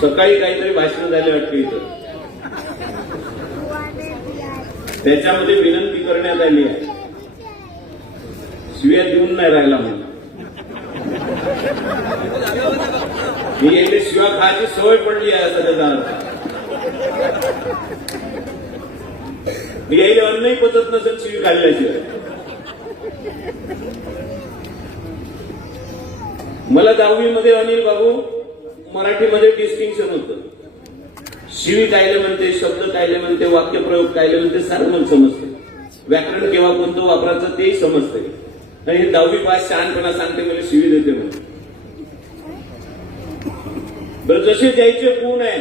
सकाळी काहीतरी भाषण झाले वाटते इथं. त्याच्यामध्ये विनंती करण्यात आली आहे. शिव्या देऊन नाही राहिला म्हणून. मी यायले शिवा खायची सवय पडली आहे असं त्याचा अर्थ मी यायले अन्नही पचत नसेल शिवी खाल्ल्याशिवाय. मला दहावीमध्ये अनिल बाबू मराठीमध्ये डिस्टिंक्शन होतं शिवी कायले म्हणते शब्द कायले म्हणते वाक्यप्रयोग कायले म्हणते सारं मला समजते. व्याकरण केव्हा कोणतं वापरायचं तेही समजते. आणि हे दहावी पास शहाणपणा सांगते मला शिवी देते म्हणून. बरं जसे द्यायचे गुण आहे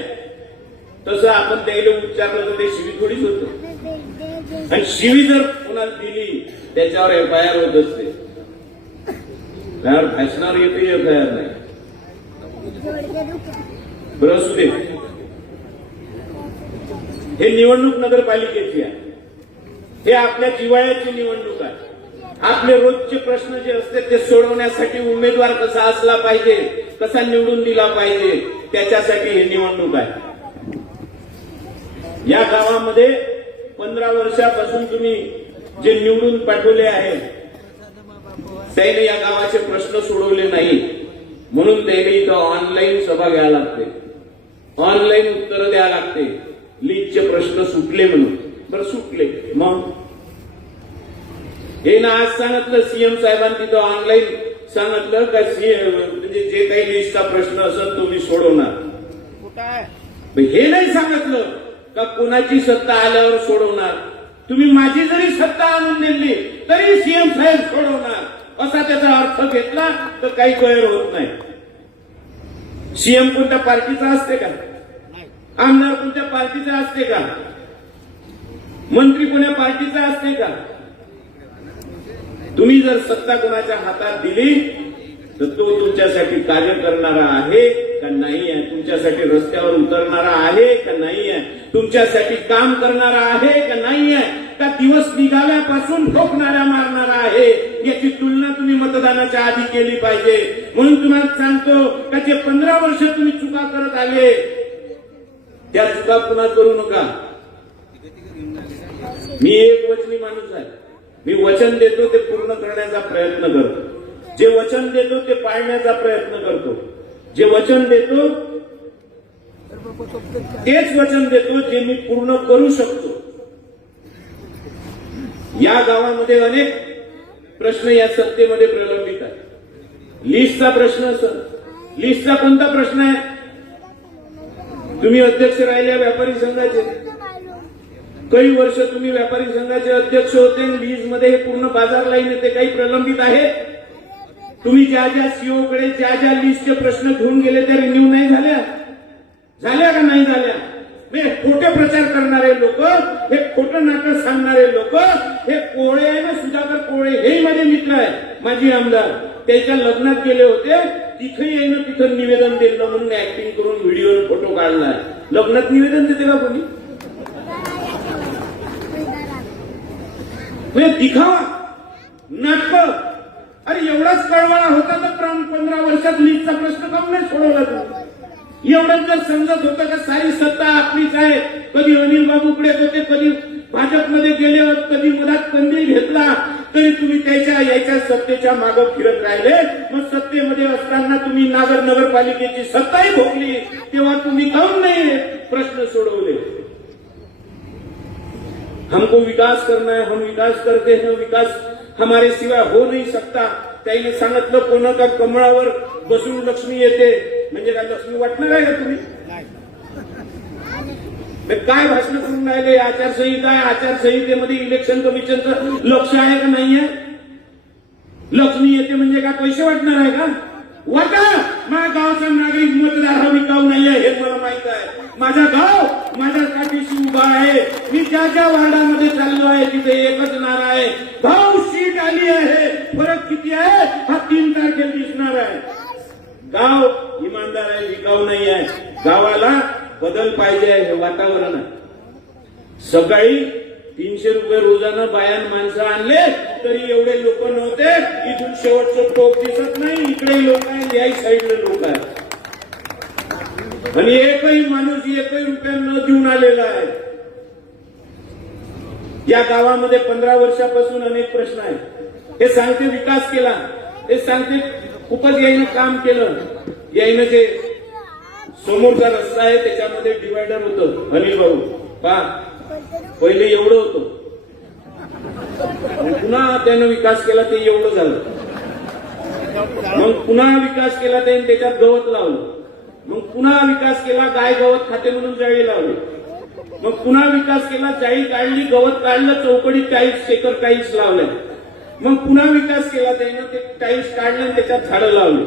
तसं आपण द्यायला उच्चारलं तर ते शिवी थोडीच होतं. आणि शिवी जर कोणाला दिली त्याच्यावर एफ आय आर होत असते. त्यावर भाषणावर येते एफ आय आर नाही बरं असू दे हे निवडणूक नगरपालिकेची आहे. हे आपल्या जिवाळ्याची निवडणूक आहे. आपले रोजचे प्रश्न जे असते ते सोडवण्यासाठी उमेदवार कसा असला पाहिजे कसा निवडून दिला पाहिजे त्याच्यासाठी ही निवडणूक आहे. या गावामध्ये पंधरा वर्षापासून तुम्ही जे निवडून पाठवले आहे त्याने या गावाचे प्रश्न सोडवले नाही म्हणून त्याने इथं ऑनलाईन सभा घ्यायला लागते. ऑनलाईन उत्तर द्यावं लागते. लीडचे प्रश्न सुटले म्हणून. बरं सुटले. मग? हे ना आज सांगितलं सीएम साहेबांनी तिथं ऑनलाईन सांगितलं का सीएम म्हणजे जे काही लिस्टचा प्रश्न असेल तो मी सोडवणार. हे नाही सांगितलं का कोणाची सत्ता आल्यावर सोडवणार? तुम्ही माझी जरी सत्ता आणून दिली तरी सीएम साहेब सोडवणार. असा त्याचा अर्थ घेतला तर काही गैर होत नाही. सीएम कोणत्या पार्टीचा असते का? आमदार कोणत्या पार्टीचा असते का? मंत्री कोण्या पार्टीचा असते का? तुम्ही जर सत्ता कोणाच्या हातात दिली तर तो तुमच्यासाठी कार्य करणारा आहे का नाही आहे? तुमच्यासाठी रस्त्यावर उतरणारा आहे का नाही आहे? तुमच्यासाठी काम करणारा आहे का नाही आहे? का दिवस निघाल्यापासून ठोकणाऱ्या मारणारा आहे? याची तुलना तुम्ही मतदानाच्या आधी केली पाहिजे. म्हणून तुम्हाला सांगतो का जे पंधरा वर्ष तुम्ही चुका करत आले त्या चुका पुन्हा करू नका. मी एक वचनी माणूस आहे. मी वचन देतो ते पूर्ण करण्याचा प्रयत्न करतो. जे वचन देतो ते पाळण्याचा प्रयत्न करतो. जे वचन देतो तेच वचन देतो जे मी पूर्ण करू शकतो. या गावामध्ये अनेक प्रश्न या सत्तेमध्ये प्रलंबित आहे. लिस्टचा प्रश्न असं. लिस्टचा कोणता प्रश्न आहे? तुम्ही अध्यक्ष राहिल्या व्यापारी संघाचे. काही वर्ष तुम्ही व्यापारी संघाचे अध्यक्ष होते लीजमध्ये हे पूर्ण बाजार लाईन येते काही प्रलंबित आहे? तुम्ही ज्या ज्या सीओ कडे ज्या ज्या लिस्टचे प्रश्न घेऊन गेले त्या रिन्यू नाही झाल्या? झाल्या का नाही झाल्या? म्हणजे खोटे प्रचार करणारे लोक हे खोटं नाटक सांगणारे लोक हे कोळे आहे ना सुधाकर कोळे हेही माझे मित्र आहे माझी आमदार. त्याच्या लग्नात गेले होते. तिथेही आहे ना तिथं निवेदन दिलं म्हणून ऍक्टिंग करून व्हिडिओ फोटो काढलाय. लग्नात निवेदन देते का कोणी? म्हणजे दिखावा. नाटक. अरे एवढाच कळवाळा होता तर पंधरा वर्षात लीगचा प्रश्न काऊन नाही सोडवला तू? एवढंच जर समजत होतं का सारी सत्ता आपलीच आहे. कधी अनिल बाबूकडे होते कधी भाजपमध्ये गेले कधी मधात कंदील घेतला तरी तुम्ही त्याच्या याच्या सत्तेच्या मागं फिरत राहिले. मग सत्तेमध्ये असताना तुम्ही नागर नगरपालिकेची सत्ताही भोगली. तेव्हा तुम्ही काऊन नाही? प्रश्न सोडवले. हमको विकास करना है हम विकास करते हैं विकास हमारे सिवा हो नाही सकता. त्याने सांगितलं कोणा का कमळावर बसून लक्ष्मी येते? म्हणजे काय लक्ष्मी वाटणार आहे का तुम्ही? काय भाषण करून राहिले? आचारसंहिता आहे. आचारसंहितेमध्ये इलेक्शन कमिशनचं लक्ष आहे का नाही आहे लक्ष्मी येते म्हणजे काय पैसे वाटणार आहे का? वाटा! माझ्या गावाचा नागरिक मतदार हा विकाऊ नाही आहे हे मला माहीत आहे. माझा गाव माझ्या पाठीशी उभा आहे. मी ज्या ज्या वार्डामध्ये चाललो आहे तिथे एकच नारा आहे भाऊ सीट आली आहे फरक किती आहे हा तीन तारखेला दिसणार आहे गाव इमानदार आहे विकाऊ नाही आहे गावाला बदल पाहिजे आहे हे वातावरण आहे सकाळी तीनशे रुपये रोजानं बायान माणसं आणले तरी एवढे लोक नव्हते. इथून शेवटचं टोक दिसत नाही इकडे लोक आहे याही साईडला लोक आहे आणि एकही माणूस एकही रुपया न देऊन आलेला आहे. या गावामध्ये पंधरा वर्षापासून अनेक प्रश्न आहेत. हे सांगते विकास केला. हे सांगते खूपच यायनं काम केलं. यायनं जे समोरचा रस्ता आहे त्याच्यामध्ये डिवायडर होतं अनिल भाऊ पा पहिले एवढं होतं. पुन्हा त्यानं विकास केला ते एवढं झालं. मग पुन्हा विकास केला त्याने त्याच्यात गवत लावलं. मग पुन्हा विकास केला गाय गवत खाते म्हणून जाळी लावली. मग पुन्हा विकास केला जाळी काढली गवत काढलं चौकडीत टाईल्स शेकर टाईल्स लावले मग पुन्हा विकास केला त्यानं ते टाईल्स काढलं आणि त्याच्यात झाडं लावली.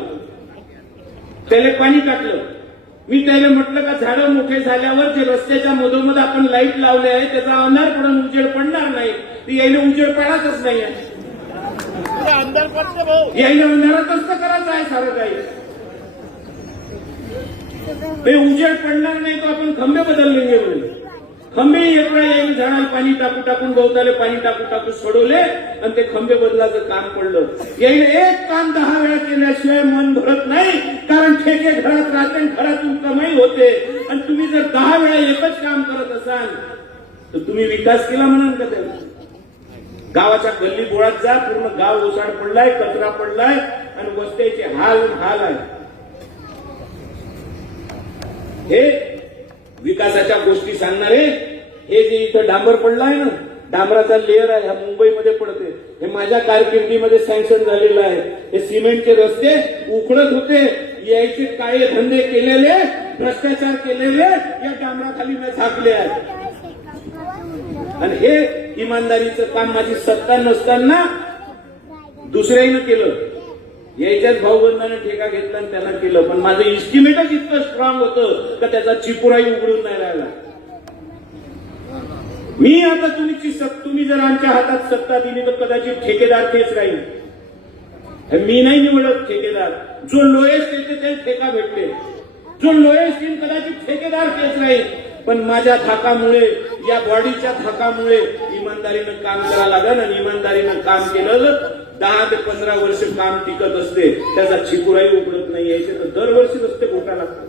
त्याला पाणी टाकलं. मी त्याला म्हटलं का झाडं मोठे झाल्यावर जे रस्त्याच्या मधोमध आपण लाइट लावले आहे त्याचा अंधार पडून उजेड पडणार नाही. ती यायला उजेड पडायचंच नाही आहे. यायला अंधारातच तर करायचं आहे सारं काही. ते उजेड पडणार नाही तो आपण खंबे बदलले गेलो खंबे एकडा येऊन यायला झाडाला पाणी टाकू टाकून गवताले पाणी टाकू टाकू सोडवले आणि ते खंबे बदलाचं काम पडलं. येईल एक काम दहा वेळा केल्याशिवाय मन भरत नाही कारण ठेके घरात राहते आणि घरातून कमाई होते. आणि तुम्ही जर दहा वेळा एकच काम करत असाल तर तुम्ही विकास केला म्हणाल का त्याला? गावाच्या गल्ली बोळात जा पूर्ण गाव ओसाड पडलाय कचरा पडलाय आणि वस्त्याचे हाल हाल आहे हे विकासाच्या गोष्टी सांगणारे हे जे इथं डांबर पडला आहे ना डांबराचा लेअर आहे हा मुंबईमध्ये पडते हे माझ्या कारकिर्दीमध्ये सँक्शन झालेलं आहे. हे सिमेंटचे रस्ते उकडत होते. यायचे काळे धंदे केलेले भ्रष्टाचार केलेले या डांबराखाली मी झाकले आहेत आणि हे इमानदारीचं काम माझी सत्ता नसताना दुसऱ्यानं केलं. यायच्याच भाऊबंधाने ठेका घेतला आणि त्यांना केलं. पण माझं इस्टिमेटच इतकं स्ट्रॉंग होतं का त्याचा चिपुराही उघडून नाही राहिला. मी आता तुमची तुम्ही जर आमच्या हातात सत्ता दिली तर कदाचित ठेकेदार तेच राहील. मी नाही निवडत ठेकेदार. जो लोएस्ट येते ते ठेका भेटते. जो लोएस्ट येईल कदाचित ठेकेदार तेच राहील. पण माझ्या थाकामुळे या बॉडीच्या थाकामुळे इमानदारीनं काम करावं लागेल आणि इमानदारीनं काम केलं दहा ते पंधरा वर्ष काम टिकत असते त्याचा चिकुराही उघडत नाही यायचे तर दरवर्षी रस्ते घोटा लागतात.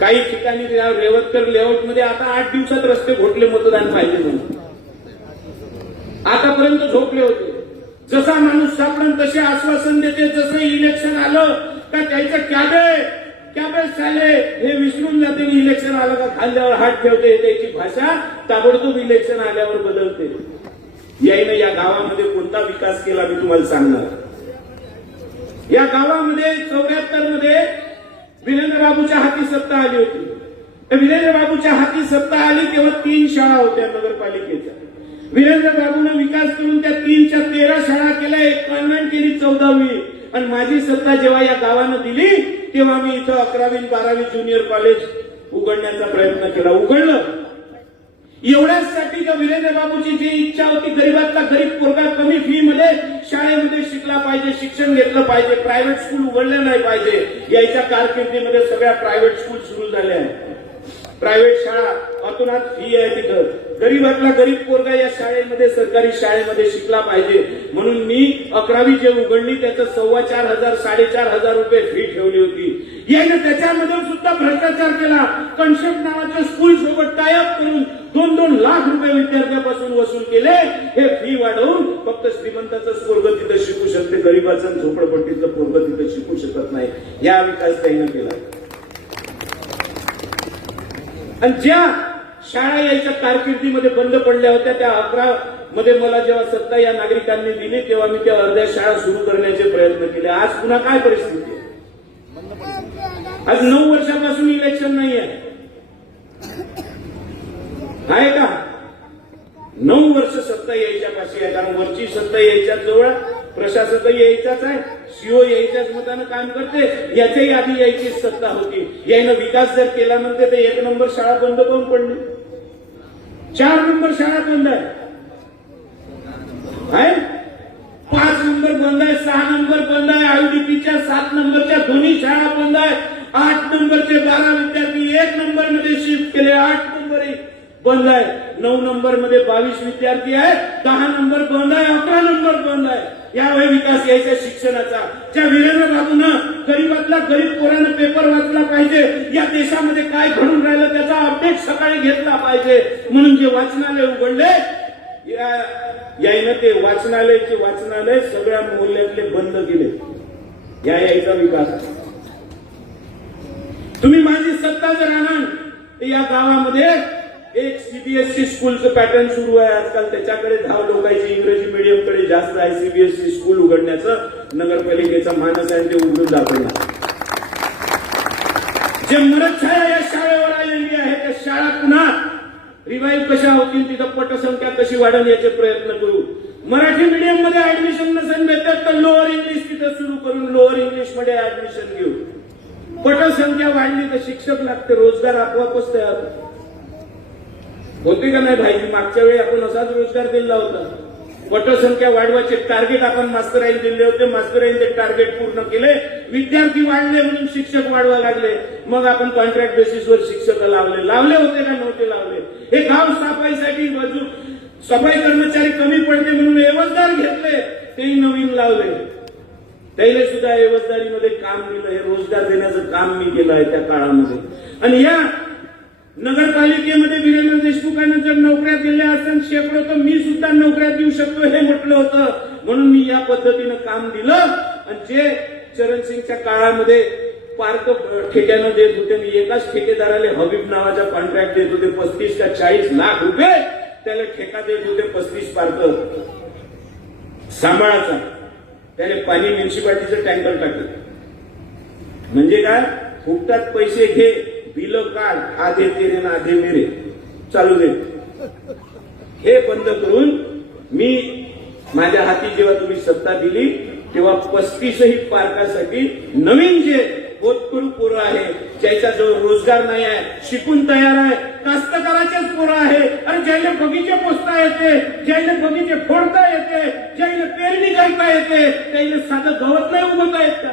काही ठिकाणी रेवतकर लेआउटमध्ये आता आठ दिवसात रस्ते घोटले मतदान पाहिजे म्हणून. आतापर्यंत झोपले होते. जसा माणूस सापडून तसे आश्वासन देते जसं इलेक्शन आलं का त्याचं कॅबे कॅबे झाले हे विसरून जाते इलेक्शन आलं का खाल्ल्यावर हात ठेवते त्याची भाषा ताबडतोब इलेक्शन आल्यावर बदलते. याईनं या गावामध्ये कोणता विकास केला मी तुम्हाला सांगणार. या गावामध्ये चौऱ्याहत्तरमध्ये विरेंद्र बाबूच्या हाती सत्ता आली होती. तर विरेंद्र बाबूच्या हाती सत्ता आली तेव्हा तीन शाळा होत्या नगरपालिकेच्या. वीरेंद्र विकास करून त्या तीनच्या तेरा शाळा केल्या एक कॉन्व्हेंट केली चौदावी. आणि माझी सत्ता जेव्हा या गावानं दिली तेव्हा मी इथं अकरावी बारावी ज्युनियर कॉलेज उघडण्याचा प्रयत्न केला. उघडलं. एवढ्याचसाठी का वीरेंद्र बाबूची जी इच्छा होती गरीबातला गरीब पोरगा कमी फी मध्ये शाळेमध्ये शिकला पाहिजे शिक्षण घेतलं पाहिजे प्रायव्हेट स्कूल उघडले नाही पाहिजे याच्या कारकिर्दीमध्ये सगळ्या प्रायव्हेट स्कूल सुरू झाल्या. आहेत प्रायव्हेट शाळा अतुनात फी आहे तिथं. गरीबातला गरीब पोरगा या शाळेमध्ये सरकारी शाळेमध्ये शिकला पाहिजे. म्हणून मी अकरावी जे उघडली त्याचं सव्वा चार हजार साडेचार हजार रुपये फी ठेवली होती. याने त्याच्यामध्ये सुद्धा भ्रष्टाचार केला. कन्सेप्ट नावाच्या स्कूल सोबत टायअप करून दोन दोन लाख रुपये विद्यार्थ्यापासून वसूल केले. हे फी वाढवून फक्त श्रीमंताचं पोरग तिथं शिकू शकते गरीबाचं आणि झोपडपट्टीचं पोरग तिथं शिकू शकत नाही. या विकास त्यांनी केला. आणि ज्या शाळा यायच्या कारकिर्दीमध्ये बंद पडल्या होत्या त्या अकरा मध्ये मला जेव्हा सत्ता या नागरिकांनी दिली तेव्हा मी त्या अर्ध्या शाळा सुरू करण्याचे प्रयत्न केले. आज पुन्हा काय परिस्थिती आहे? आज नऊ वर्षापासून इलेक्शन नाही आहे आहे का? नऊ वर्ष सत्ता यायच्या पाशी आहे कारण वरची सत्ता यायच्या जवळ प्रशासक यायचाच आहे सीओ यायच्याच मतानं काम करते याच्याही आधी यायची सत्ता होती. यानं विकास जर केला म्हणते तर एक नंबर शाळा बंद करून पडली? चार नंबर शाळा बंद आहे. पाच नंबर बंद आहे सहा नंबर बंद आहे आयडीपीच्या सात नंबरच्या दोन्ही शाळा बंद आहे आठ नंबरचे बारा विद्यार्थी एक नंबरमध्ये शिफ्ट केले आठ नंबर बंद आहे. नऊ नंबरमध्ये बावीस विद्यार्थी आहे दहा नंबर बंद आहे अकरा नंबर बंद आहे. यावेळी विकास यायचा शिक्षणाचा. त्या वीरेंद्र बाबूनं गरीबातला गरीब पोरानं पेपर वाचला पाहिजे. या देशामध्ये काय घडून राहिलं त्याचा अपडेट सकाळी घेतला पाहिजे. म्हणून जे वाचनालय उघडले या यायनं ते वाचनालयचे वाचनालय सगळ्या मूल्यातले बंद केले. या यायचा विकास. तुम्ही माझी सत्ता जर आणाल तर या गावामध्ये एक सीबीएसई स्कूलचं पॅटर्न सुरू आहे आजकाल. त्याच्याकडे धाव लोकांची इंग्रजी मीडियमकडे जास्त आहे सीबीएसई स्कूल उघडण्याचं. नगरपालिकेचा मानस आहे ते उघडून दाखवणार. जे मरदछाया या शाळेवर आलेली आहे त्या शाळा पुन्हा रिवाईव्ह कशा होतील तिथं पटसंख्या कशी वाढेल याचे प्रयत्न करू. मराठी मीडियममध्ये ऍडमिशन नसेल भेटत तर लोअर इंग्लिश तिथं सुरू करून लोअर इंग्लिशमध्ये ऍडमिशन घेऊ. पटसंख्या वाढली तर शिक्षक लागते रोजगार आपोआपच तयार होतो. होते का नाही भाई? मागच्या वेळी आपण असाच रोजगार दिला होता. पटसंख्या वाढवायचे टार्गेट आपण मास्तराईन दिले होते. मास्तराईनचे टार्गेट पूर्ण केले. विद्यार्थी वाढले म्हणून शिक्षक वाढवा लागले. मग आपण कॉन्ट्रॅक्ट बेसिसवर शिक्षक लावले. लावले होते का नव्हते लावले? हे गाव सफाईसाठी बाजू सफाई कर्मचारी कमी पडते म्हणून एवजदार घेतले. तेही नवीन लावले. त्याला सुद्धा एवजदारीमध्ये काम दिलं. हे रोजगार देण्याचं काम मी केलं आहे त्या काळामध्ये. आणि या नगरपालिकेमध्ये वीरेंद्र देशमुखांना जर नोकऱ्या दिल्या असतील शेकडो तर मी सुद्धा नोकऱ्या देऊ शकतो हे म्हटलं होतं. म्हणून मी या पद्धतीनं काम दिलं. आणि जे चरणसिंगच्या काळामध्ये पार्क ठेक्यानं देत होते मी एकाच ठेकेदाराला हबीब नावाचा कॉन्ट्रॅक्ट देत होते पस्तीस का चाळीस लाख रुपये त्याला ठेका देत होते पस्तीस पार्क. सांभाळाचा त्याने पाणी म्युन्सिपाल्टीचं टँकर टाकलं. म्हणजे काय? फुकटात पैसे घे. बिल काढ आधे तेरे ना आधे मेरे. चालू दे. हे बंद करून मी माझ्या हाती जेव्हा तुम्ही सत्ता दिली तेव्हा पस्तीसही पार्कासाठी नवीन जे होतकरू पोरं आहे ज्याच्याजवळ रोजगार नाही आहे शिकून तयार आहे कास्तकाराचेच पोरं आहे अरे ज्याला बगीचे पोचता येते ज्याला बगीचे फोडता येते ज्याला पेरणी करता येते त्याला साधं गवत नाही उगवता येत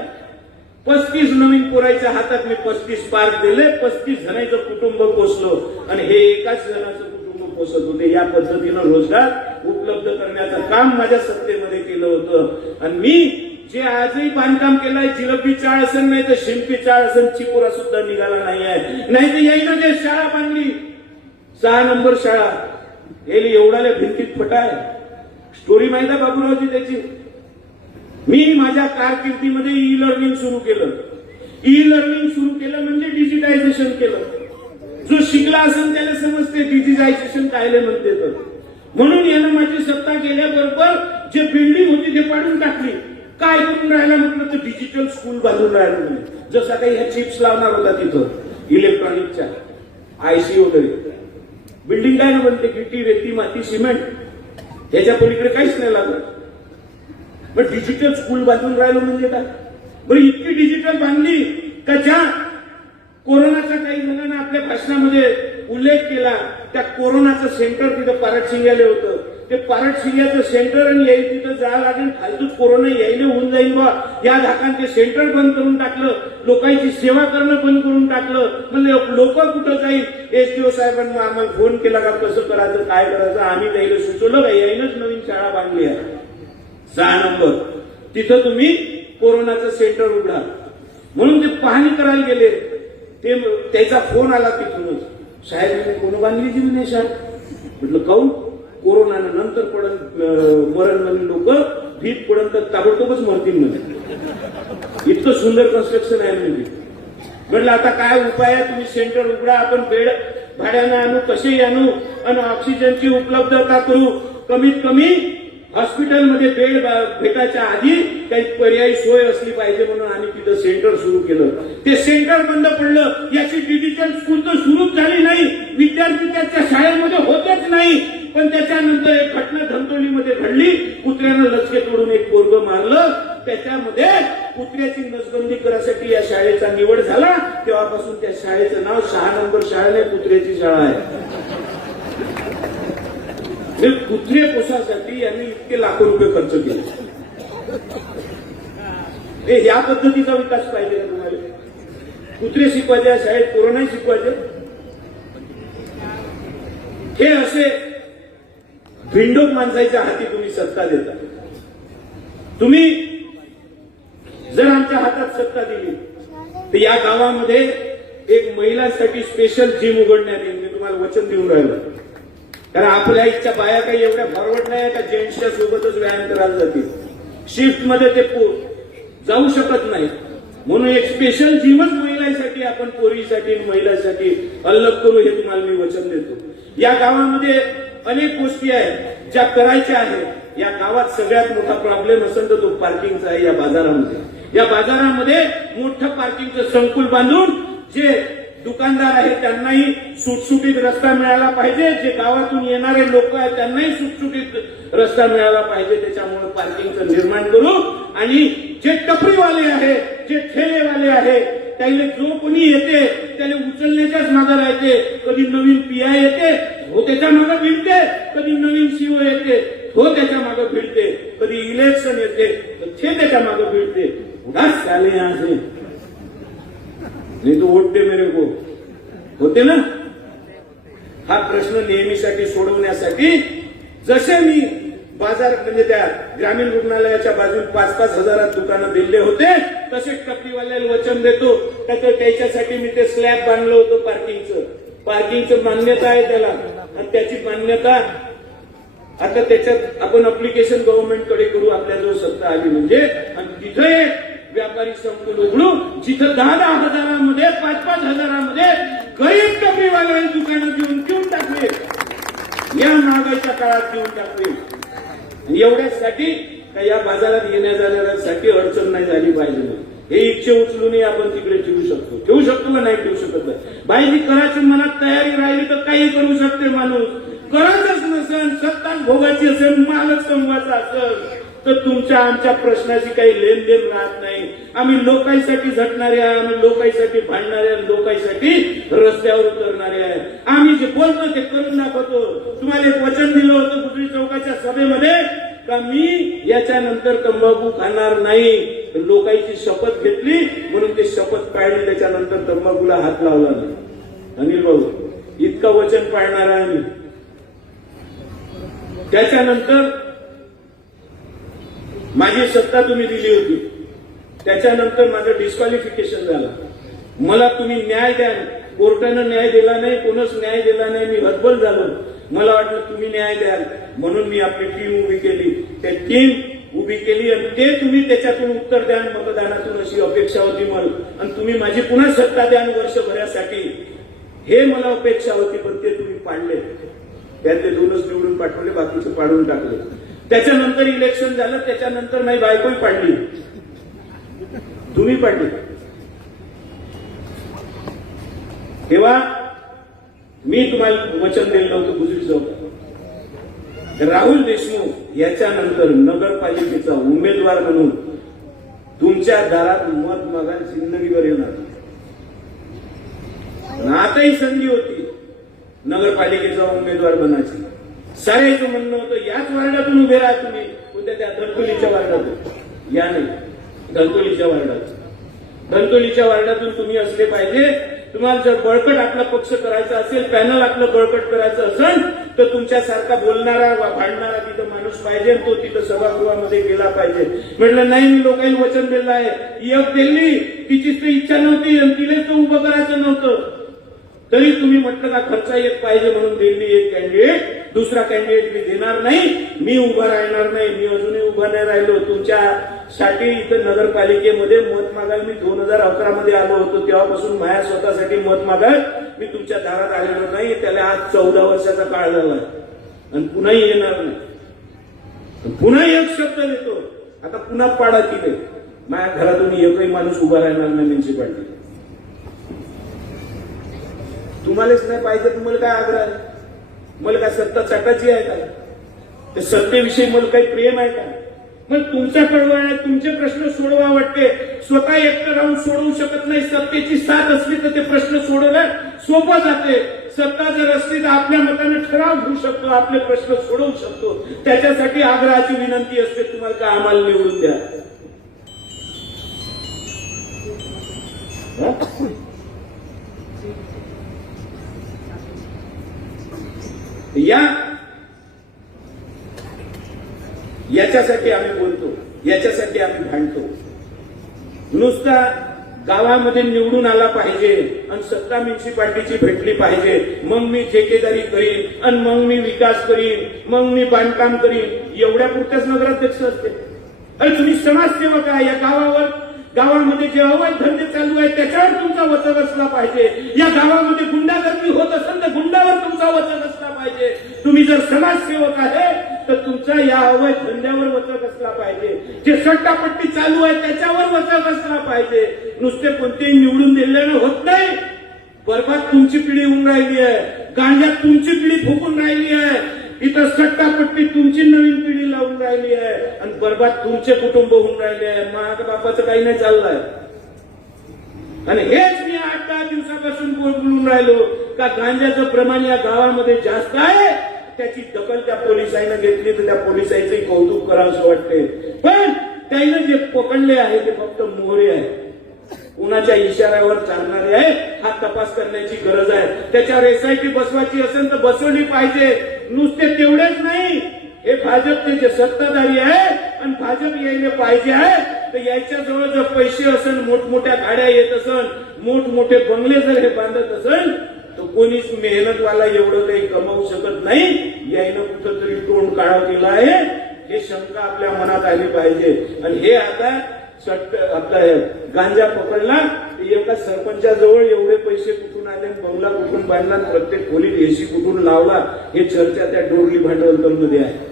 पस्तीस नवीन पोरायच्या हातात मी पस्तीस पार्क दिले पस्तीस जणांचं कुटुंब पोचलो आणि हे एकाच जणाचं कुटुंब पोसत होते. या पद्धतीनं रोजगार उपलब्ध करण्याचं काम माझ्या सत्तेमध्ये केलं होतं. आणि मी जे आजही बांधकाम केलंय जिलबी चाळ असेल नाही तर शिंपी चाळ असेल चिपुरा सुद्धा निघाला नाही आहे. नाही तर येईनं जे शाळा बांधली. सहा नंबर शाळा. येईल एवढाल्या भिंतीत फटाय. स्टोरी माहिती आहे बाबूरावजी त्याची? मी माझ्या कारकिर्दीमध्ये ई लर्निंग सुरू केलं. ई लर्निंग सुरू केलं म्हणजे डिजिटायझेशन केलं. जो शिकला असेल त्याला समजते डिजिटायझेशन कायले म्हणते तर. म्हणून यानं माझी सत्ता गेल्याबरोबर जे बिल्डिंग होती ते पाडून टाकली. काय करून राहिला म्हटलं तर डिजिटल स्कूल बांधून राहिलं म्हणे. जसा काही ह्या चिप्स लावणार होता तिथं इलेक्ट्रॉनिकच्या आयसी वगैरे. बिल्डिंग काय ना म्हणते गिटी रेती माती सिमेंट ह्याच्या पलीकडे काहीच नाही लागत. पण डिजिटल स्कूल बांधून राहिलो म्हणजे काय? बरं इतकी डिजिटल बांधली का ज्या कोरोनाचा काही जणांना आपल्या भाषणामध्ये उल्लेख केला. त्या कोरोनाचं सेंटर तिथं पारट शिंग्याले होतं. ते पारट सेंटर आणि येईल तिथं जायला लागेल. फालतू कोरोना यायला होऊन जाईल बा या धाकान ते सेंटर बंद करून टाकलं. लोकांची सेवा करणं बंद करून टाकलं. म्हणजे लोक कुठं जाईल? एस साहेबांना आम्हाला फोन केला का? कसं करायचं? काय करायचं? आम्ही त्याला सुचवलं का? यायलाच नवीन शाळा बांधली आहे. सहा नंबर. तिथं तुम्ही कोरोनाचं सेंटर उघडा म्हणून ते पाहणी करायला गेले. ते त्याचा फोन आला तिथूनच. साहेब म्हणे, कोण बांधली जी म्हणे साहेब म्हटलं काऊन कोरोनानं नंतर पडन मरण म्हणे लोक भीत पडन तर ताबडतोबच मरतील म्हणे. इतकं सुंदर कन्स्ट्रक्शन आहे म्हणजे म्हटलं आता काय उपाय आहे? तुम्ही सेंटर उघडा आपण बेड भाड्यानं आणू कसेही आणू आणि ऑक्सिजनची उपलब्धता करू. कमीत कमी हॉस्पिटलमध्ये बेड भेटायच्या आधी काही पर्यायी सोय असली पाहिजे म्हणून आम्ही तिथं सेंटर सुरू केलं. ते सेंटर बंद पडलं याची डिजिटल स्कूल तर सुरूच झाली नाही. विद्यार्थी त्याच्या शाळेमध्ये होतेच नाही. पण त्याच्यानंतर एक घटना धंतोलीमध्ये घडली. कुत्र्यानं लचके तोडून एक पोरग मारलं. त्याच्यामध्ये कुत्र्याची नसबंदी करायसाठी या शाळेचा निवड झाला. तेव्हापासून त्या शाळेचं नाव सहा नंबर शाळा नाही कुत्र्याची शाळा आहे हे कुत्रे पोषासाठी यांनी इतके लाखो रुपये खर्च केले. हे या पद्धतीचा विकास पाहिजे का तुम्हाला? कुत्रे शिकवायचे शाळेत कोरोनाही शिकवायचे? हे असे भिंडोक माणसाच्या हाती तुम्ही सत्ता देता. तुम्ही जर आमच्या हातात सत्ता दिली तर या गावामध्ये एक महिलांसाठी स्पेशल जिम उघडण्यात येईल. मी तुम्हाला वचन देऊन राहिलं. कारण आपल्या इच्छा बाया काही एवढ्या फॉरवर्ड नाही का जेंट्सच्या सोबतच व्यायाम करायला जातील. शिफ्टमध्ये ते जाऊ शकत नाही. म्हणून एक स्पेशल जिमच महिलांसाठी आपण पोरीसाठी महिलांसाठी अलग करू हे तुम्हाला मी वचन देतो. या गावामध्ये अनेक गोष्टी आहेत ज्या करायच्या आहेत. या गावात सगळ्यात मोठा प्रॉब्लेम असेल तर तो पार्किंगचा आहे या बाजारामध्ये. या बाजारामध्ये मोठं पार्किंगचं संकुल बांधून जे दुकानदार आहेत त्यांनाही सुटसुटीत रस्ता मिळाला पाहिजे. जे गावातून येणारे लोक आहेत त्यांनाही सुटसुटीत रस्ता मिळाला पाहिजे. त्याच्यामुळे पार्किंगचं निर्माण करू. आणि जे टपरीवाले आहेत जे ठेलेवाले आहेत त्याला जो कोणी येते त्याला उचलण्याच्याच मागे राहते. कधी नवीन पिया येते हो त्याच्यामागे भिडते. कधी नवीन शिव येते हो त्याच्यामागे भिडते. कधी इलेक्शन येते तर ते त्याच्यामागे भिडते. उदास झाले आहे नाही तो वोट दे मेरे को. होते ना? हा प्रश्न नेहमीसाठी सोडवण्यासाठी जसे मी बाजार म्हणजे त्या ग्रामीण रुग्णालयाच्या बाजून पाच पाच हजारात दुकानं दिले होते तसे टपरीवाल्याला वचन देतो. तर त्याच्यासाठी मी ते स्लॅब बांधलं होतं पार्किंगचं. पार्किंगचं मान्यता आहे त्याला. आणि त्याची मान्यता आता त्याच्यात आपण अप्लिकेशन गव्हर्नमेंटकडे करू आपल्याजवळ सत्ता आली म्हणजे. आणि तिथे व्यापारी संकुल उघडू जिथं दहा दहा हजारामध्ये पाच पाच हजारामध्ये गरीब टपरीवाल्याने दुकानं घेऊन घेऊन टाकले. या महागाईच्या काळात घेऊन टाकले. एवढ्यासाठी का या बाजारात येण्या जाणाऱ्यांसाठी अडचण नाही झाली पाहिजे. हे इच्छे उचलूनही आपण तिकडे ठेवू शकतो. ठेवू शकतो का नाही ठेवू शकत नाही? बाईची करायची मनात तयारी राहिली तर काही करू शकते माणूस. करायचंच नसेल सत्ता भोगाची असेल मालच कमवायचा असेल. तर तुमच्या आमच्या प्रश्नाची काही लेनदेन राहत नाही. आम्ही लोकांसाठी झटणारे आहे आम्ही लोकांसाठी भांडणारे आणि लोकांसाठी रस्त्यावर करणारे आहे. आम्ही जे बोलतो ते करून दाखवतो. तुम्हाला एक वचन दिलं होतं गुजरी चौकाच्या सभेमध्ये का मी याच्यानंतर तंबाखू खाणार नाही? तर लोकांची शपथ घेतली म्हणून ते शपथ पाळली त्याच्यानंतर तंबाखूला हात लावला नाही अनिल भाऊ इतकं वचन पाळणार आहे त्याच्यानंतर माझी सत्ता तुम्ही दिली होती. त्याच्यानंतर माझं डिस्क्वालिफिकेशन झालं. मला तुम्ही न्याय द्या. कोर्टानं न्याय दिला नाही कोणच न्याय दिला नाही मी हतबल झालो. मला वाटलं तुम्ही न्याय द्याल. म्हणून मी आपली टीम उभी केली. त्या टीम उभी केली आणि ते तुम्ही त्याच्यातून उत्तर द्याल मतदानातून अशी अपेक्षा होती मला. आणि तुम्ही माझी पुन्हा सत्ता द्याल वर्षभरासाठी. हे मला अपेक्षा होती पण ते तुम्ही पाडले. त्यातले दोनच निवडून पाठवले बाकीचे पाडून टाकले. त्याच्यानंतर इलेक्शन झालं त्याच्यानंतर नाही बायकोही पाडली. तुम्ही पाडली. तेव्हा मी तुम्हाला वचन दिलं होतं गुजरी जाऊ राहुल देशमुख याच्यानंतर नगरपालिकेचा उमेदवार म्हणून तुमच्या दारात मत मागायला जिंदगीवर येणार. आताही संधी होती नगरपालिकेचा उमेदवार बनायची. साऱ्याचं म्हणणं होतं याच वार्डातून उभे राहा तुम्ही. कोणत्या त्या धनतोलीच्या वार्डातून या नाही. धनतोलीच्या वार्डात धनतोलीच्या वार्डातून तुम्ही असले पाहिजे. तुम्हाला जर बळकट आपला पक्ष करायचा असेल पॅनल आपलं बळकट करायचं असेल तर तुमच्यासारखा बोलणारा वा भांडणारा तिथं माणूस पाहिजे तो तिथं सभागृहामध्ये गेला पाहिजे. म्हटलं नाही मी लोकांनी वचन दिलं आहे. एक दिल्ली तिचीच तर इच्छा नव्हती आणि तिलाच तर उभं करायचं नव्हतं. तरी तुम्ही म्हटलं का खर्च येत पाहिजे म्हणून दिल्ली एक कॅन्डिडेट दुसरा कॅन्डिडेट मी देणार नाही मी उभा राहणार नाही मी अजूनही उभा नाही राहिलो. तुमच्यासाठी इथं नगरपालिकेमध्ये मत मागायला मी दोन हजार अकरा मध्ये आलो होतो. तेव्हापासून माझ्या स्वतःसाठी मत मागायला मी तुमच्या दारात आलेलो नाही. त्याला आज चौदा वर्षाचा काळ झाला. आणि पुन्हाही येणार नाही. पुन्हा एक शब्द देतो. आता पुन्हा पाडा तिथे. माझ्या घरातून एकही माणूस उभा राहणार नाही म्युन्सिपाल्टी तुम्हालाच नाही पाहिजे तुम्हाला काय आग्रह आहे? मला काय सत्ता चटाची आहे का त्या सत्तेविषयी मला काही प्रेम आहे का? मग तुमचा कळवा आहे तुमचे प्रश्न सोडवा वाटते. स्वतः एकटं राहून सोडवू शकत नाही. सत्तेची साथ असली तर ते प्रश्न सोडवला सोपं जाते. सत्ता जर असली तर आपल्या मताने ठराव घेऊ शकतो आपले प्रश्न सोडवू शकतो. त्याच्यासाठी आग्रहाची विनंती असते तुम्हाला का आम्हाला निवडून द्या? या याच्यासाठी आम्ही बोलतो याच्यासाठी आम्ही भांडतो. नुसता गावामध्ये निवडून आला पाहिजे आणि सत्ता म्युन्सिपाल्टीची भेटली पाहिजे. मग मी ठेकेदारी करीन आणि मग मी विकास करीन मग मी बांधकाम करीन. एवढ्या पुरत्याच नगराध्यक्ष असते. अरे तुम्ही समाजसेवक आहे या गावावर गावामध्ये जे अवैध धंदे चालू आहेत त्याच्यावर तुमचा वचन असला पाहिजे. या गावामध्ये गुंडागर्दी होत असेल तर गुंडावर तुमचा वचन असला पाहिजे. तुम्ही जर समाजसेवक आहे तर तुमचा या अवैध धंद्यावर वचक असला पाहिजे. जे सट्टापट्टी चालू आहे त्याच्यावर वचक असला पाहिजे. नुसते कोणतेही निवडून दिलेलं होत नाही. बरबाद तुमची पिढी होऊन राहिली आहे. गांजात तुमची पिढी फुकून राहिली आहे. इथं सट्टापट्टी तुमची नवीन पिढी लावून राहिली आहे आणि बरबाद तुमचे कुटुंब होऊन राहिले आहे. माझ्या बापाचं काही नाही चाललंय. आणि हेच मी आठ दहा दिवसापासून बोलून राहिलो का गांजाचं प्रमाण या गावामध्ये जास्त आहे? त्याची दखल त्या पोलिसांना घेतली तर त्या पोलिसांचंही कौतुक करावं असं वाटते पण त्यानं जे पकडले आहे ते फक्त मोहरे आहे कुणाच्या इशाऱ्यावर चालणारे आहे. हा तपास करण्याची गरज आहे. त्याच्यावर एसआयटी बसवायची असेल तर बसवली पाहिजे. नुसते तेवढेच नाही. हे भाजपचे जे सत्ताधारी आहे आणि भाजप यायला पाहिजे आहे तर याच्या जवळ जर पैसे असेल मोठमोठ्या गाड्या येत असेल मोठमोठे बंगले जर हे बांधत असेल तर कोणीच मेहनतवाला एवढं काही कमावू शकत नाही. यायनं कुठंतरी तोंड काढा केलं आहे. हे शंका आपल्या मनात आली पाहिजे. आणि हे आता आपला गांजा पकडला एका सरपंचाजवळ एवढे पैसे कुठून आले बंगला कुठून बांधला प्रत्येक खोलीत एसी कुठून लावला हे चर्चा त्या डोरली भांडवलमध्ये आहे.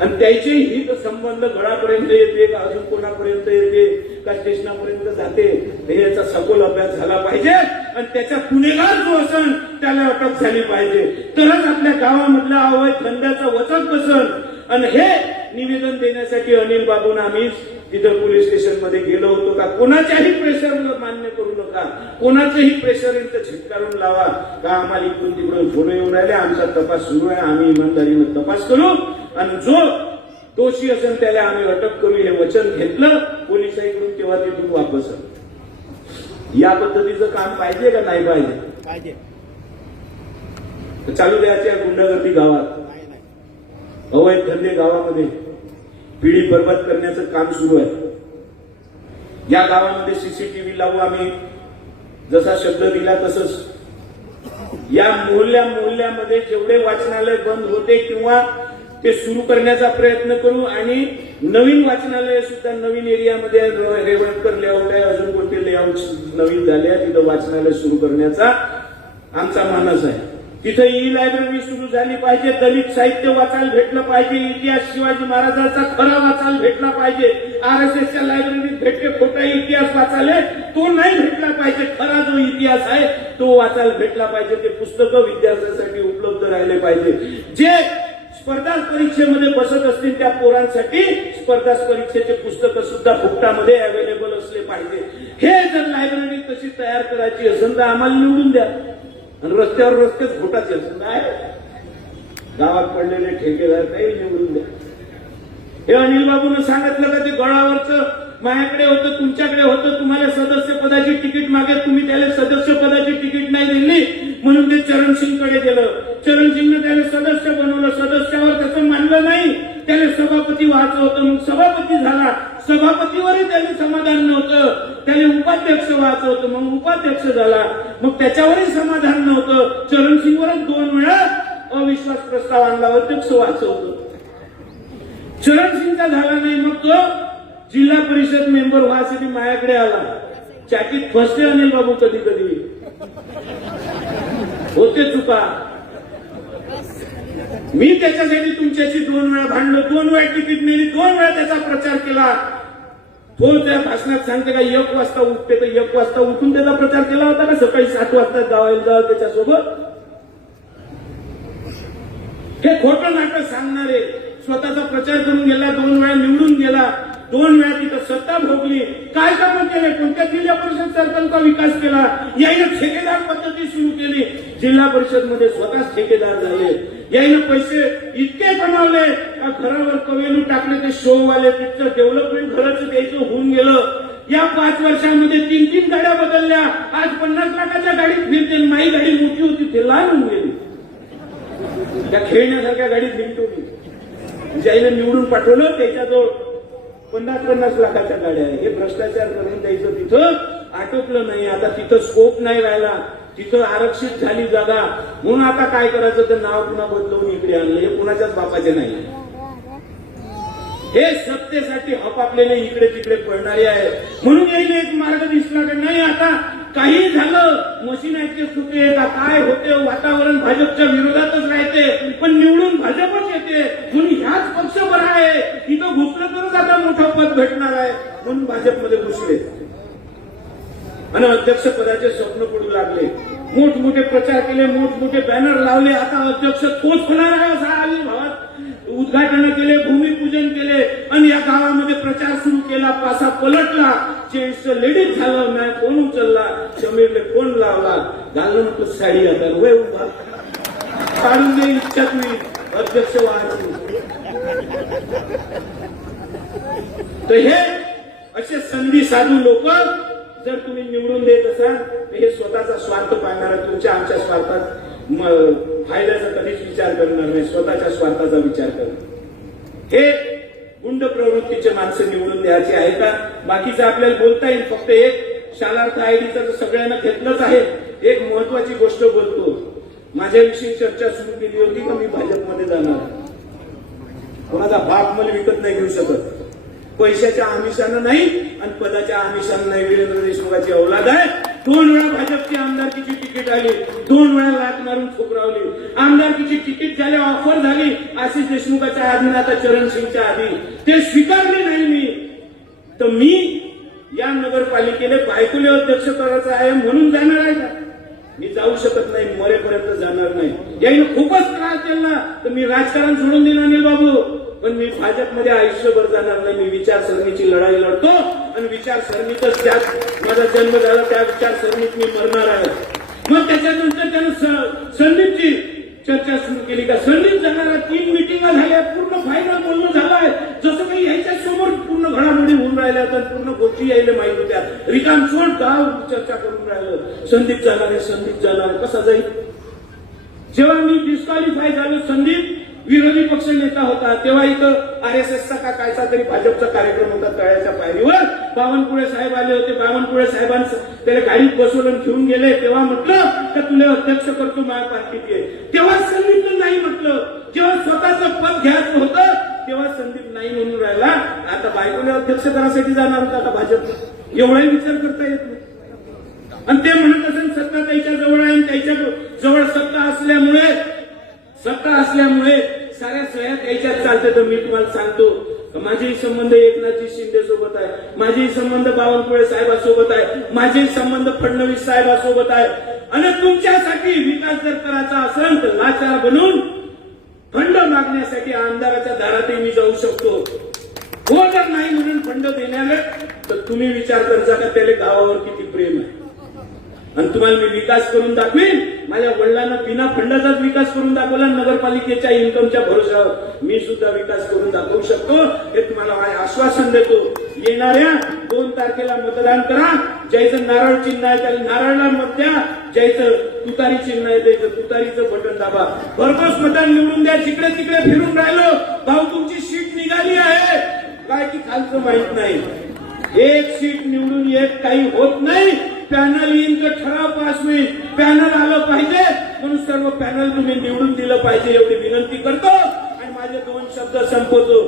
आणि त्याचे हित संबंध गडापर्यंत येते का अजून कोणापर्यंत येते का स्टेशनापर्यंत जाते हे याचा सखोल अभ्यास झाला पाहिजे. आणि त्याचा गुन्हेगार जो असन त्याला अटक झाली पाहिजे. तरच आपल्या गावामधल्या अवय धंद्याचा वचक बसन. आणि हे निवेदन देण्यासाठी अनिल बाबून आम्ही तिथं पोलीस स्टेशनमध्ये गेलो होतो का? कोणाच्याही प्रेशर मान्य करू नका. कोणाचंही प्रेशर इथं झिटकारून लावा. का आम्हाला इकडून तिकडून फोन येऊन राहिले? आमचा तपास सुरू आहे. आम्ही इमानदारीनं तपास करू. आणि जो दोषी असेल त्याला आम्ही अटक करू. हे वचन घेतलं. पोलिसांकडून तेव्हा तिथून वापस. या पद्धतीचं काम पाहिजे का? नाही पाहिजे. चालू द्यायचे आहे गुंडागर्दी गावात. अवैध धंदे गावामध्ये पिढी बरबाद करण्याचं काम सुरू आहे. या गावामध्ये सीसीटीव्ही लावू आम्ही. जसा शब्द दिला तसंच. या मोहल्ल्या मोहल्ल्यामध्ये जेवढे वाचनालय बंद होते किंवा ते सुरू करण्याचा प्रयत्न करू आणि नवीन वाचनालय सुद्धा नवीन एरियामध्ये रेवणकर लेआउट आहे अजून कोणते लेआउट नवीन झाले तिथं वाचनालय सुरू करण्याचा आमचा मानस आहे. तिथं ई लायब्ररी सुरू झाली पाहिजे दलित साहित्य वाचायला भेटलं पाहिजे इतिहास शिवाजी महाराजांचा खरा वाचायला भेटला पाहिजे आर एस एसच्या लायब्ररीत भेटले खोटा इतिहास वाचायला तो नाही भेटला पाहिजे खरा जो इतिहास आहे तो वाचायला भेटला पाहिजे ते पुस्तकं विद्यार्थ्यांसाठी उपलब्ध राहिले पाहिजे. जे स्पर्धा परीक्षेमध्ये बसत असतील त्या पोरांसाठी स्पर्धा परीक्षेचे पुस्तकं सुद्धा फुकटामध्ये अवेलेबल असले पाहिजे. हे जर लायब्ररी तशी तयार करायची असेल तर आम्हाला निवडून द्या. आणि रस्त्यावर रस्तेच घोटाचे असेल नाही. गावात पडलेले ठेकेदार काही निवडून द्या. हे अनिल बाबून सांगितलं का ते गळावरचं? माझ्याकडे होतं तुमच्याकडे होतं तुम्हाला सदस्य पदाची तिकीट मागे तुम्ही त्याला सदस्य पदाची तिकीट नाही दिली. म्हणून ते चरणसिंगकडे गेलं. चरणसिंगनं त्याला सदस्य बनवलं. सदस्यावर त्याचं मानलं नाही. त्याला सभापती व्हायचं होतं. मग सभापती झाला. सभापतीवरही त्याने समाधान नव्हतं. त्याने उपाध्यक्ष व्हायचं होतं मग उपाध्यक्ष झाला. मग त्याच्यावरही समाधान नव्हतं. चरणसिंगवरच दोन वेळा अविश्वास प्रस्ताव आणला. अध्यक्ष व्हायचं होतं चरणसिंगचा झाला नाही. मग तो जिल्हा परिषद मेंबर व्हायसाठी माझ्याकडे आला. चाकीत फसते अनिल बाबू कधी कधी. होते चुका. मी त्याच्यासाठी तुमच्याशी दोन वेळा भांडलो दोन वेळा तिकीट नेली दोन वेळा त्याचा प्रचार केला. तो त्या भाषणात सांगते का एक वाजता उठते तर एक वाजता उठून त्याचा प्रचार केला होता का? सकाळी सात वाजता गावायला जावं त्याच्यासोबत? हे खोटं नाटक सांगणारे स्वतःचा प्रचार करून गेला दोन वेळा निवडून गेला दोन वेळा तिथं सत्ता भोगली. काय कामं केले कोणत्या जिल्हा परिषद सरकारचा विकास केला? या ठेकेदार पद्धती सुरू केली. जिल्हा परिषदमध्ये स्वतःच ठेकेदार झाले. यायनं पैसे इतके कमावले का घरावर कवेलू टाकले ते शोवाले तिथं डेव्हलपमेंट घराचं द्यायचं होऊन गेलं. या पाच वर्षांमध्ये तीन तीन गाड्या बदलल्या. आज पन्नास लाखाच्या गाडीत फिरते माई गाडी मोठी होती ते लहान होऊन गेली. त्या खेळण्यासारख्या गाडीत निघतो मी म्हणजे ज्याला निवडून पाठवलं त्याच्याजवळ. पन्नास पन्नास लाखाच्या गाड्या. हे भ्रष्टाचार करून द्यायचं तिथं. आटोपलं नाही. आता तिथं स्कोप नाही राहिला. तिथं आरक्षित झाली जागा. म्हणून आता काय करायचं? तर नाव पुन्हा बदलवून इकडे आणलं. हे कुणाच्याच बापाचे नाही. हे सत्तेसाठी हपापलेले इकडे तिकडे पडणारे आहे म्हणून यायला एक मार्ग दिसला की नाही आता? काही झालं. मशीन ऍक्सेस होते का काय होते? वातावरण भाजपच्या विरोधातच राहते. पण निवडून भाजपच येते. म्हणून ह्याच पक्ष बरा आहे. इथं घुसलं तरच आता मोठं पद भेटणार आहे. म्हणून भाजपमध्ये घुसले. आणि अध्यक्षपदाचे स्वप्न पडू लागले. मोठमोठे प्रचार केले मोठमोठे बॅनर लावले. आता अध्यक्ष तोच होणार आहे असा आविर्भावात उद्घाटन केले भूमिपूजन केले आणि या गावामध्ये प्रचार सुरू केला पासा पलटला. चेस लेडीज झालं नाही फोन उचलला? समीरने फोन लावला? घालून म्हटलं साडी आता वय उभा. काढून दे इच्छा तुम्ही अध्यक्ष व्हायची तर हे असे संधी साधू लोक जर तुम्ही निवडून देत असाल तर हे स्वतःचा स्वार्थ पाहणार तुमच्या आमच्या स्वार्थात फायद्याचा कधीच विचार करणार नाही. स्वतःच्या स्वार्थाचा विचार करणार हे गुंड प्रवृत्तीचे माणसं निवडून द्यायचे आहे का? बाकीचं आपल्याला बोलता येईल. फक्त एक शालार्थ आयडीचं तर सगळ्यांना घेतलंच आहे. एक महत्वाची गोष्ट बोलतो. माझ्याविषयी चर्चा सुरू केली होती का? मी भाजपमध्ये जाणार कोणाचा बाप मला विकत नाही घेऊ शकत. पैशाच्या आमिषानं नाही आणि पदाच्या आमिषानं नाही. वीरेंद्र देशमुखाची औलाद आहे. दोन वेळा भाजपची आमदारकीची तिकीट आली. दोन वेळा लाट मारून खोबरावली आमदारकीची तिकीट झाली ऑफर झाली. आशिष देशमुखाच्या आधी आता चरण सिंगच्या आधी. ते स्वीकारले नाही मी. तर मी या नगरपालिकेने बायकोले अध्यक्ष करायचं आहे म्हणून जाणार आहे का? मी जाऊ शकत नाही मरेपर्यंत जाणार नाही. याने खूपच त्रास दिला. तर मी राजकारण सोडून देणार नाही बाबू. पण मी भाजपमध्ये आयुष्यभर जाणार नाही. मी विचारसरणीची लढाई लढतो आणि विचारसरणीतच त्यात माझा जन्म झाला त्या विचारसरणीत मी मरणार आहे. मग त्याच्यानंतर त्यानं स- संदीपची चर्चा सुरू केली का? संदीप जाणारा तीन मिटिंगा झाल्या पूर्ण फायनल बोलणं झालाय. जसं काही यायच्या समोर पूर्ण घडामोडी होऊन राहिल्या तर पूर्ण गोष्टी यायला माहीत होत्या. रिकाम सोड गाव चर्चा करून राहिलं. संदीप जाणार संदीप जाणार कसा जाईल? जेव्हा मी डिस्क्वालिफाय झालो संदीप विरोधी पक्ष नेता होता तेव्हा इथं आर एस एसचा का कायचा तरी भाजपचा कार्यक्रम होता तळ्याच्या पायरीवर. बावनकुळे साहेब आले होते बावनकुळे साहेबांचं त्याला गाडीत बसवलं घेऊन गेले. तेव्हा म्हटलं का तुला अध्यक्ष करतो माझ्या पार्टीत तेव्हा संदीप नाही म्हटलं. जेव्हा स्वतःचं पद घ्यायचं होतं तेव्हा संदीप नाही म्हणून राहिला. आता बायकोला अध्यक्ष करासाठी जाणार होता आता भाजप एवढाही विचार करता येत नाही. आणि ते म्हणत असेल सत्ता त्याच्याजवळ आहे आणि त्याच्याजवळ सत्ता असल्यामुळे सत्ता असल्यामुळे साऱ्या सह्या त्याच्यात चालते तर मी तुम्हाला सांगतो. माझेही संबंध एकनाथजी शिंदे सोबत आहे. माझेही संबंध बावनकुळे साहेबासोबत आहे. माझेही संबंध फडणवीस साहेबासोबत आहे. आणि तुमच्यासाठी विकास जर करायचा असेल तर लाचार बनून फंड मागण्यासाठी आमदाराच्या दारातही मी जाऊ शकतो. हो जर नाही म्हणून फंड देणार तर तुम्ही विचार करता का त्याला गावावर किती प्रेम आहे? आणि तुम्हाला मी विकास करून दाखवेन. माझ्या वडिलांना बिना फंडाचाच विकास करून दाखवला नगरपालिकेच्या इन्कमच्या भरोशावर. मी सुद्धा विकास करून दाखवू शकतो. हे तुम्हाला आहे आश्वासन देतो. येणाऱ्या दोन तारखेला मतदान करा. ज्याचं नारळ चिन्ह आहे त्याला नारळला मत द्या. ज्याचं तुतारी चिन्ह आहे त्याचं तुतारीचं बटन दाबा. भरघोस मतदान निवडून द्या. जिकडे तिकडे फिरून राहिलो भाऊ तुमची सीट निघाली आहे. काय की खालचं माहीत नाही. एक सीट निवडून एक काही होत नाही. पॅनल येईल तर ठराव पास होईल. पॅनल आलं पाहिजे म्हणून सर्व पॅनल तुम्ही निवडून दिलं पाहिजे एवढी विनंती करतो. आणि माझे दोन शब्द संपवतो.